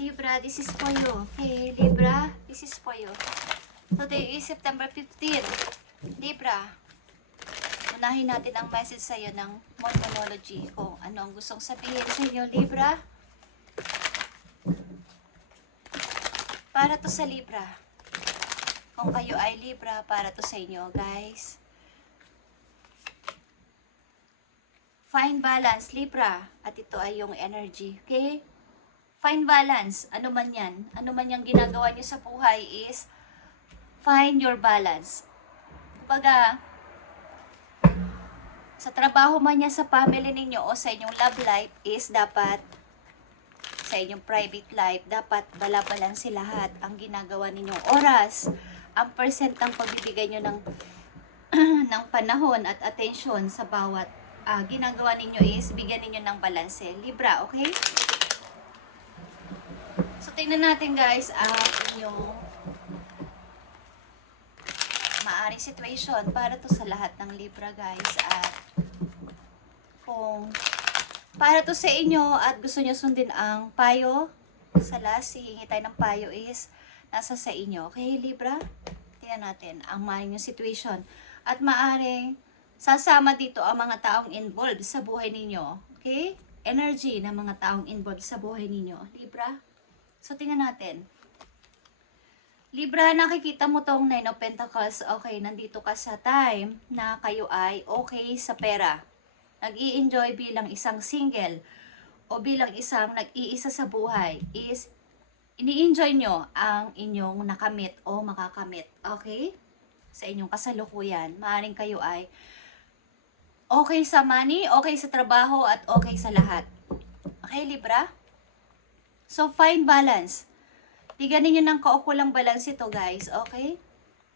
Libra, this is for you. Okay, Libra, this is for you. Today is September 15. Libra, unahin natin ang message sa iyo ng Monology kung ano ang gustong sabihin sa inyo, Libra. Para to sa Libra. Kung kayo ay Libra, para to sa inyo, guys. Find balance, Libra. At ito ay yung energy, okay? Find balance. Ano man yan. Ano man yung ginagawa nyo sa buhay is find your balance. Kumbaga, sa trabaho man yan sa family ninyo o sa inyong love life is dapat sa inyong private life, dapat bala-balanse lahat ang ginagawa ninyong oras. Ang percent ng pagbibigay nyo ng, ng panahon at attention sa bawat ginagawa ninyo is bigyan ninyo ng balanse. Libra, okay? So, tingnan natin guys ang inyong maaring situation para to sa lahat ng Libra guys. At kung para to sa inyo at gusto nyo sundin ang payo, sa last, hihingi tayo ng payo is nasa sa inyo. Okay, Libra? Tingnan natin ang maaring yung situation. At maaring sasama dito ang mga taong involved sa buhay ninyo. Okay? Energy ng mga taong involved sa buhay ninyo. Libra? So, tingnan natin. Libra, nakikita mo tong Nine of Pentacles. Okay, nandito ka sa time na kayo ay okay sa pera. Nag-i-enjoy bilang isang single o bilang isang nag-iisa sa buhay is ini-enjoy nyo ang inyong nakamit o makakamit. Okay? Sa inyong kasalukuyan. Maaaring kayo ay okay sa money, okay sa trabaho, at okay sa lahat. Okay, Libra? So, find balance. Bigyan ninyo ng kaukulang balance ito, guys. Okay?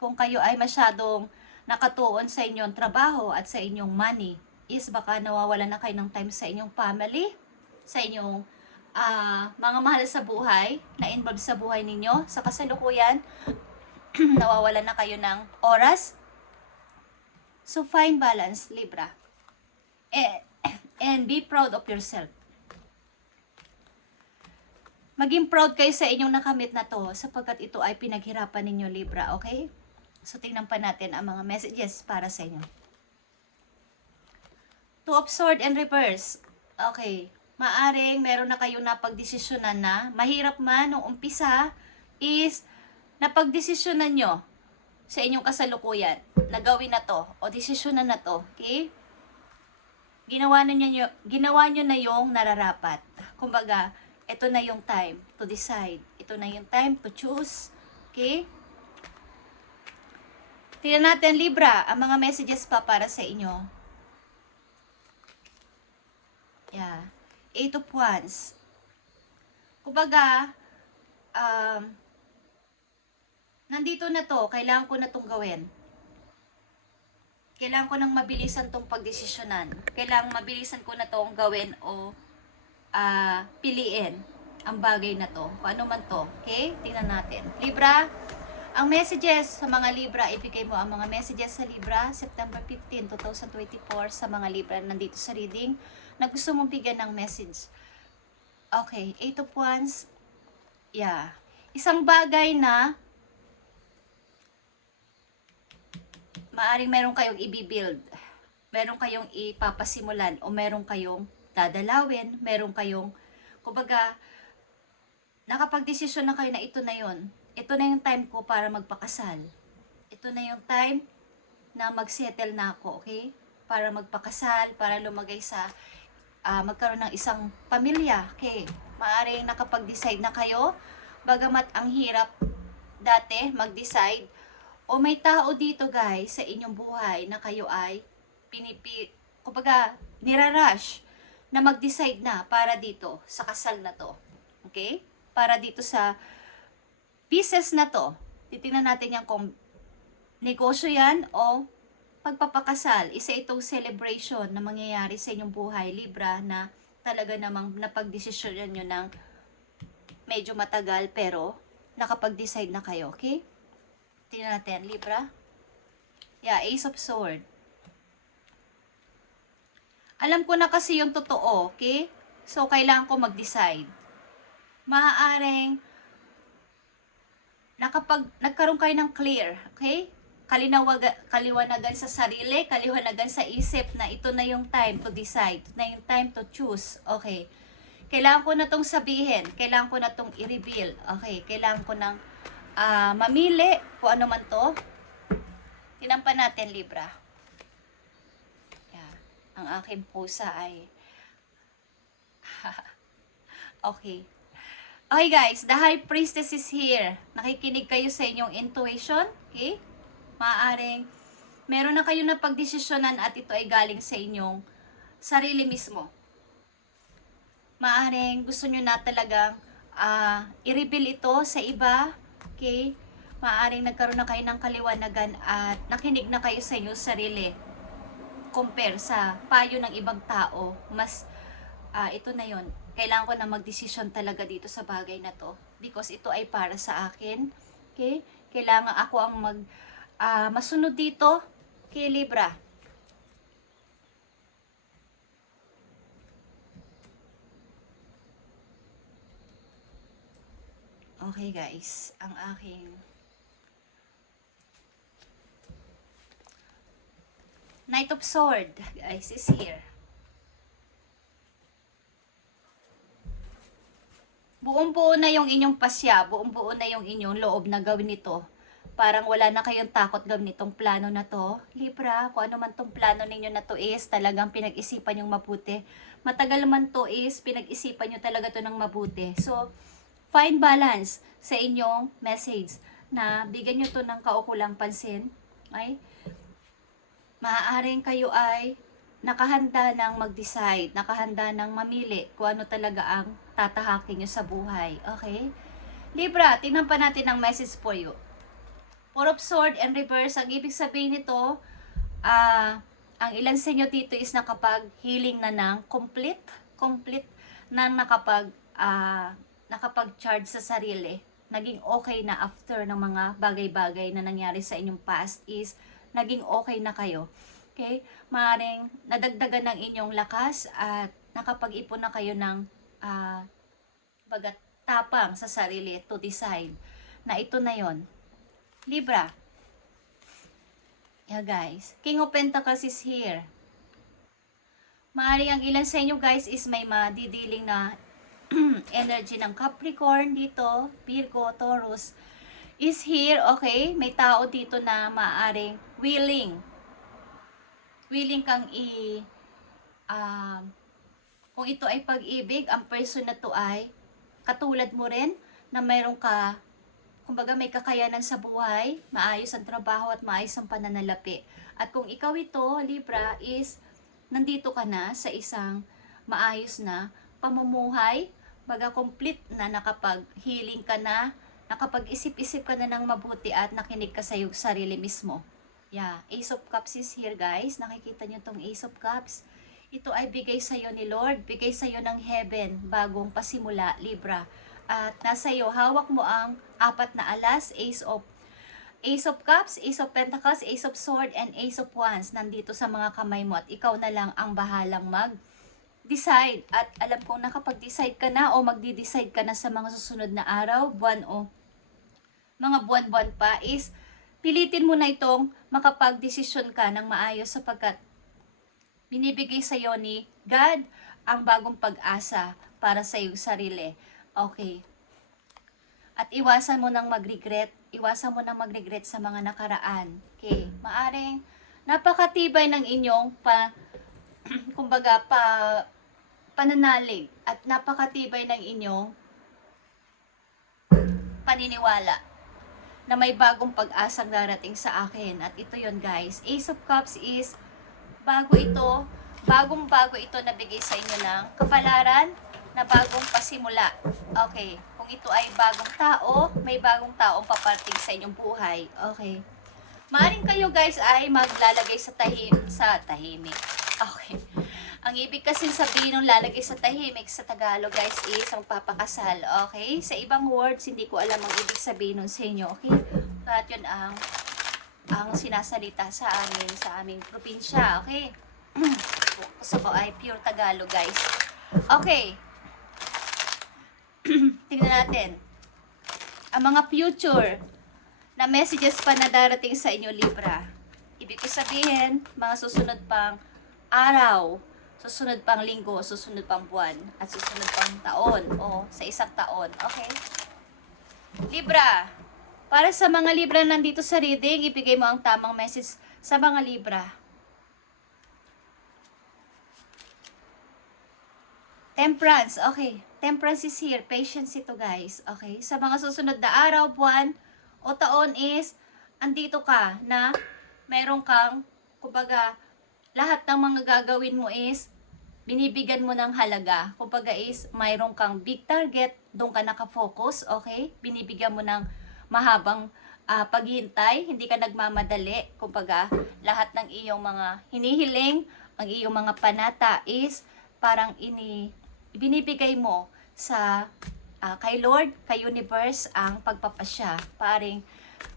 Kung kayo ay masyadong nakatuon sa inyong trabaho at sa inyong money, is baka nawawalan na kayo ng time sa inyong family, sa inyong mga mahal sa buhay, na involved sa buhay ninyo, sa kasalukuyan, nawawalan na kayo ng oras. So, find balance, Libra. And be proud of yourself. Maging proud kayo sa inyong nakamit na to sapagkat ito ay pinaghirapan ninyo, Libra, okay? So, tingnan pa natin ang mga messages para sa inyo. Two of Swords and Reverse. Okay. Maaring meron na kayong napagdesisyonan na mahirap man nung umpisa is napagdesisyonan nyo sa inyong kasalukuyan na gawin na to o desisyonan na to, okay? Ginawa nyo na yung nararapat. Kumbaga, ito na yung time to decide. Ito na yung time to choose, okay? Tingnan natin, Libra, ang mga messages pa para sa inyo. Yeah. Eight of Wands. Kumbaga, nandito na to, kailangan ko na tong gawin. Kailangan ko nang mabilisan tong pagdesisyonan. Kailangan mabilisan ko na tong gawin o piliin ang bagay na to. Kung ano man to. Okay? Tingnan natin. Libra, ang messages sa mga Libra, ibigay mo ang mga messages sa Libra, September 15, 2024, sa mga Libra nandito sa reading, na gusto mong bigyan ng message. Okay, Eight of Wands. Yeah. Isang bagay na maaring meron kayong i-build, meron kayong ipapasimulan, o meron kayong dadalawin, meron kayong, kumbaga, nakapag-desisyon na kayo na ito na yon. Ito na yung time ko para magpakasal. Ito na yung time na mag-settle na ako, okay? Para magpakasal, para lumagay sa, magkaroon ng isang pamilya, okay? Maaring nakapag-decide na kayo, bagamat ang hirap dati mag-decide, o may tao dito guys sa inyong buhay na kayo ay kumbaga, nirarush na mag-decide na para dito sa kasal na to. Okay? Para dito sa pieces na to. Titingnan natin yan kung negosyo yan o pagpapakasal. Isa itong celebration na mangyayari sa inyong buhay, Libra, na talaga namang napag-desisyon nyo ng medyo matagal pero nakapag-decide na kayo. Okay? Tingnan natin, Libra. Yeah, Ace of Swords. Alam ko na kasi yung totoo, okay? So, kailangan ko mag-decide. maaaring nagkaroon kayo ng clear, okay? Kaliwanagan sa sarili, kaliwanagan sa isip na ito na yung time to decide, ito na yung time to choose, okay? Kailangan ko na tong sabihin, kailangan ko na tong i-reveal, okay? Kailangan ko nang mamili kung ano man to. Tinampan natin, Libra. Yeah. Ang aking pusa ay okay. Okay guys, the High Priestess is here. Nakikinig kayo sa inyong intuition, okay? Maaaring meron na kayo na pagdesisyonan at ito ay galing sa inyong sarili mismo. Maaaring gusto nyo na talagang i-reveal ito sa iba, okay? Maaaring nagkaroon na kayo ng kaliwanagan at nakinig na kayo sa inyong sarili compare sa payo ng ibang tao. Mas ito na yon. Kailangan ko na magdesisyon talaga dito sa bagay na to. Because ito ay para sa akin. Okay? Kailangan ako ang masunod dito. Okay, Libra? Okay, guys. Ang aking Knight of Sword, guys, is here. Buong-buo na yung inyong pasya, buong-buo na yung inyong loob na gawin ito. Parang wala na kayong takot gawin itong plano na to. Libra, kung ano man tong plano ninyo na to is talagang pinag-isipan yung mabuti. Matagal man to is pinag-isipan nyo talaga to ng mabuti. So, find balance sa inyong message na bigyan nyo to ng kaukulang pansin. Okay? Maaaring kayo ay nakahanda ng mag-decide, nakahanda ng mamili kung ano talaga ang tatahakin nyo sa buhay. Okay? Libra, tingnan pa natin ang message for you. Four of Sword and Reverse, ang ibig sabihin nito, ang ilan sa inyo dito is nakapag-healing na ng complete na nakapag-charge sa sarili. Naging okay na after ng mga bagay-bagay na nangyari sa inyong past is naging okay na kayo. Okay? Maaaring nadagdagan ng inyong lakas at nakapag-ipon na kayo ng tapang sa sarili to decide na ito na yon. Libra. Yeah, guys. King of Pentacles is here. Maaaring ang ilan sa inyo, guys, is may madidiling na energy ng Capricorn dito, Virgo, Taurus is here, okay? May tao dito na maaaring willing kang kung ito ay pag-ibig, ang person na to ay katulad mo rin na mayroon ka, kumbaga may kakayanan sa buhay, maayos ang trabaho at maayos ang pananalapi. At kung ikaw ito, Libra, is nandito ka na sa isang maayos na pamumuhay, baga complete na, nakapag-healing ka na, nakapag-isip-isip ka na ng mabuti at nakinig ka sa iyong sarili mismo. Yeah, Ace of Cups is here, guys. Nakikita nyo tong Ace of Cups. Ito ay bigay sa iyo ni Lord, bigay sa iyo ng heaven, bagong pasimula, Libra. At nasa iyo, hawak mo ang 4 na alas, Ace of Cups, Ace of Pentacles, Ace of Sword, and Ace of Wands. Nandito sa mga kamay mo at ikaw na lang ang bahalang decide. At alam kong nakapag-decide ka na o magdi-decide ka na sa mga susunod na araw, buwan o mga buwan-buwan pa, is pilitin mo na itong makapag-desisyon ka ng maayos sapagkat binibigay sa iyo ni God ang bagong pag-asa para sa iyong sarili. Okay. At iwasan mo nang mag-regret. Iwasan mo nang mag-regret sa mga nakaraan. Okay. Maaring napakatibay ng inyong pananalig at napakatibay ng inyong paniniwala na may bagong pag-asang darating sa akin. At ito yon, guys. Ace of Cups is bagong-bago ito na bigay sa inyo ng kapalaran na bagong pasimula. Okay. Kung ito ay bagong tao, may bagong taong paparating sa inyong buhay. Okay. Maaring kayo, guys, ay maglalagay sa tahimik. Okay. Ang ibig kasi sabihin ng lalagay sa tahimik sa Tagalog, guys, is magpapakasal. Okay? Sa ibang words, hindi ko alam ang ibig sabihin nun sa inyo. Okay? At yun ang sinasalita sa aming probinsya. Okay? So ko ay pure Tagalog, guys. Okay. tingnan natin. Ang mga future na messages pa na darating sa inyo, Libra. Ibig ko sabihin, mga susunod pang araw, susunod pang linggo, susunod pang buwan, at susunod pang taon, o sa isang taon. Okay? Libra, para sa mga Libra nandito sa reading, ibigay mo ang tamang message sa mga Libra. Temperance, okay. Temperance is here. Patience ito, guys. Okay? Sa mga susunod na araw, buwan, o taon is, andito ka na meron kang, kumbaga, lahat ng mga gagawin mo is, binibigyan mo ng halaga. Kumbaga is, mayroon kang big target, doon ka nakafocus, okay? Binibigyan mo ng mahabang paghihintay, hindi ka nagmamadali. Kumbaga, lahat ng iyong mga hinihiling, ang iyong mga panata is, parang binibigay mo sa kay Lord, kay Universe ang pagpapasya. Paring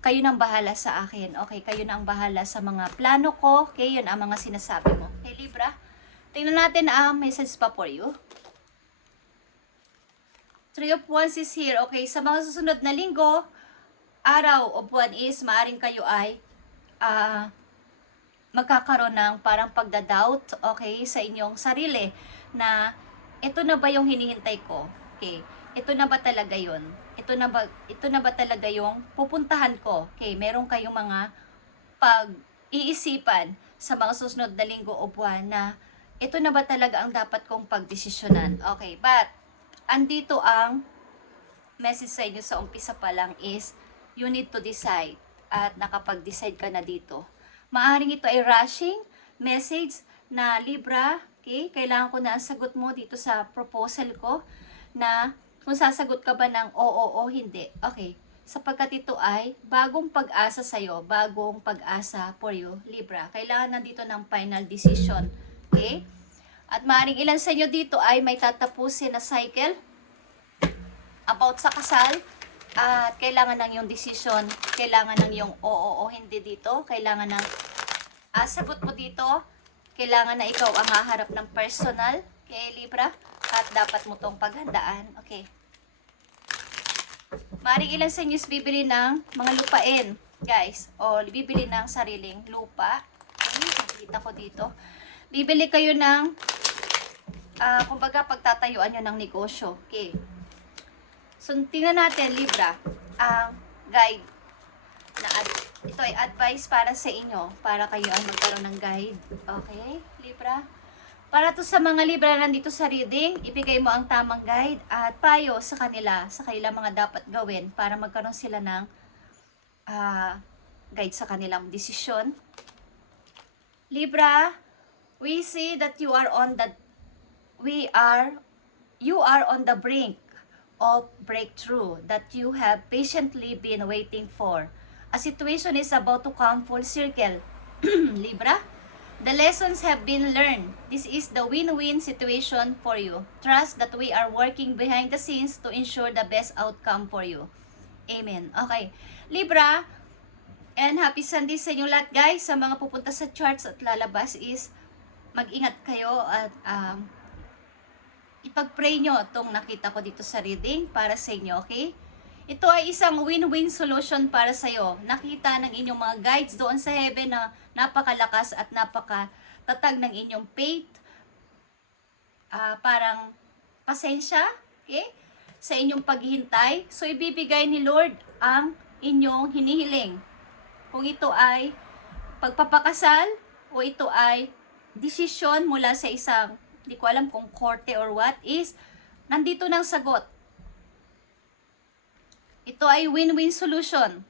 kayo nang bahala sa akin. Okay, kayo nang bahala sa mga plano ko. Okay, yun ang mga sinasabi mo. Okay, Libra, tingnan natin ang message pa for you. Three of Wands is here. Okay, sa mga susunod na linggo, araw o buwan is, maaring kayo ay magkakaroon ng parang pagda-doubt, okay, sa inyong sarili na ito na ba yung hinihintay ko? Okay, ito na ba talaga yun? Ito na ba talaga yung pupuntahan ko? Okay, meron kayong mga pag-iisipan sa mga susunod na linggo o buwan na ito na ba talaga ang dapat kong pagdesisyonan? Okay, but andito ang message sa inyo sa umpisa pa lang is you need to decide, at nakapag-decide ka na dito. Maaring ito ay rushing message na Libra, okay? Kailangan ko na ang sagot mo dito sa proposal ko na kung sasagot ka ba ng oo o hindi. Okay, sapagkat ito ay bagong pag-asa sa'yo, bagong pag-asa for you, Libra. Kailangan nandito ng final decision, okay? At maaaring ilan sa inyo dito ay may tatapusin na cycle about sa kasal, at kailangan ng yung decision, kailangan ng yung oo o hindi dito, kailangan ng sagot mo dito, kailangan na ikaw ang haharap ng personal, okay, Libra, at dapat mo tong paghandaan, okay. Maring ilan sa inyo is bibili ng mga lupain, guys, o bibili ng sariling lupa, okay, nakita ko dito, bibili kayo ng, kumbaga pagtatayuan nyo ng negosyo, okay. So, tingnan natin, Libra, ang guide na ito ay advice para sa inyo, para kayo ay magkaroon ng guide. Okay, Libra? Para to sa mga Libra na nandito sa reading, ibigay mo ang tamang guide at payo sa kanila, sa kailang mga dapat gawin para magkaroon sila ng guide sa kanilang desisyon. Libra, we see that you are on the brink of breakthrough that you have patiently been waiting for. A situation is about to come full circle. Libra, the lessons have been learned. This is the win-win situation for you. Trust that we are working behind the scenes to ensure the best outcome for you. Amen. Okay. Libra, and happy Sunday sa inyo lahat, guys. Sa mga pupunta sa charts at lalabas is mag-ingat kayo at ipag-pray nyo itong nakita ko dito sa reading para sa inyo, okay? Ito ay isang win-win solution para sa iyo. Nakita ng inyong mga guides doon sa heaven na napakalakas at napakatatag ng inyong faith. Parang pasensya, okay? Sa inyong paghihintay. So, ibibigay ni Lord ang inyong hinihiling. Kung ito ay pagpapakasal o ito ay desisyon mula sa isang, di ko alam kung korte or what, is nandito ng sagot. Ito ay win-win solution.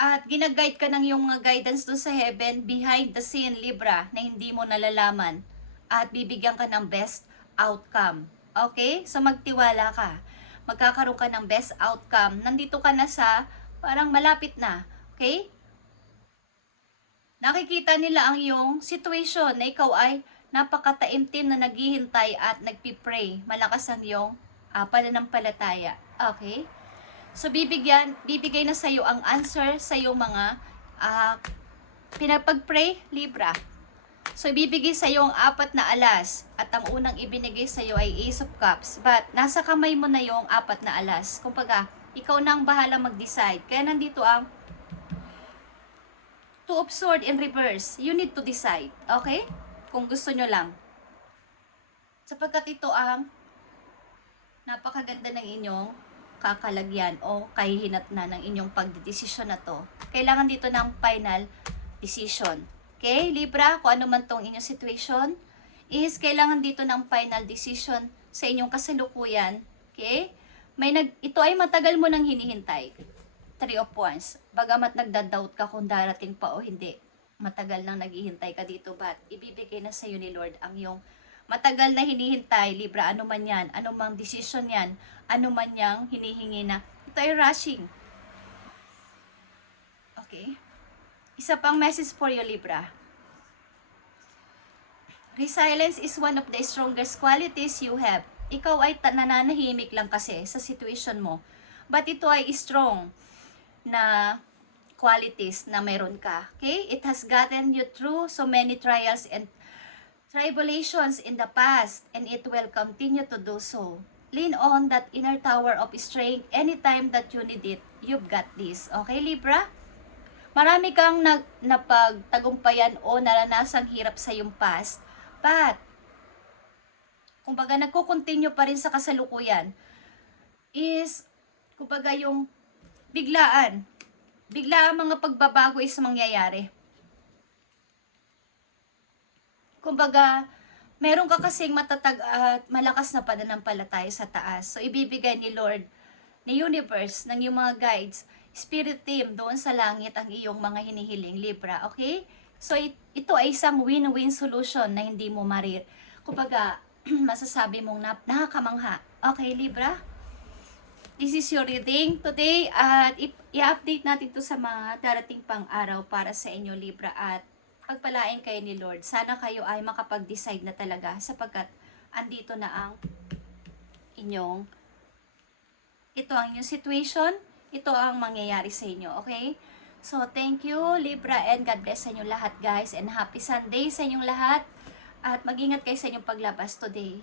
At ginaguide ka ng yung mga guidance doon sa heaven behind the scene, Libra, na hindi mo nalalaman. At bibigyan ka ng best outcome. Okay? So magtiwala ka. Magkakaroon ka ng best outcome. Nandito ka na sa parang malapit na. Okay? Nakikita nila ang iyong situation na ikaw ay napakataimtim na naghihintay at nagpipray. Malakas ang iyong pananampalataya. Okay? So, bibigay na sa iyo ang answer sa iyong mga pinapag-pray, Libra. So, ibibigay sa iyo ang 4 na alas. At ang unang ibinigay sa iyo ay Ace of Cups. But, nasa kamay mo na yung 4 na alas. Kumbaga, ikaw na ang bahala mag-decide. Kaya nandito ang Two of Swords in reverse. You need to decide. Okay? Kung gusto nyo lang. Sapagkat ito ang napakaganda ng inyong kakalagyan o kahihinatnan ng inyong pagdedesisyon na to. Kailangan dito ng final decision. Okay, Libra, kung ano man tong inyong situation, is kailangan dito ng final decision sa inyong kasalukuyan. Okay? Ito ay matagal mo nang hinihintay. 3 of Wands. Bagamat nagda-doubt ka kung darating pa o hindi. Matagal nang naghihintay ka dito, but ibibigay na sa iyo ni Lord ang iyong matagal na hinihintay, Libra, ano man yan, ano mang decision yan, ano man yang hinihingi na. Ito ay rushing. Okay? Isa pang message for you, Libra. Resilience is one of the strongest qualities you have. Ikaw ay nananahimik lang kasi sa situation mo. But ito ay strong na qualities na meron ka. Okay? It has gotten you through so many trials and tribulations in the past, and it will continue to do so. Lean on that inner tower of strength anytime that you need it. You've got this. Okay, Libra? Marami kang napagtagumpayan o naranasang hirap sa iyong past, but kumbaga nagko-continue pa rin sa kasalukuyan is kumbaga yung biglaan ang mga pagbabago is mangyayari. Kumbaga, meron ka kasing matatag at malakas na pananampalataya sa taas. So, ibibigay ni Lord, ni Universe, ng iyong mga guides, Spirit Team, doon sa langit ang iyong mga hinihiling, Libra. Okay? So, ito ay isang win-win solution na hindi mo kumbaga, masasabi mong nakakamangha. Okay, Libra? This is your reading today at i-update natin to sa mga darating pang araw para sa inyo, Libra, at pagpalain kayo ni Lord. Sana kayo ay makapag-decide na talaga sapagkat andito na ang ito ang inyong situation, ito ang mangyayari sa inyo, okay? So, thank you, Libra, and God bless sa inyong lahat, guys, and happy Sunday sa inyong lahat, at mag-ingat kayo sa inyong paglabas today.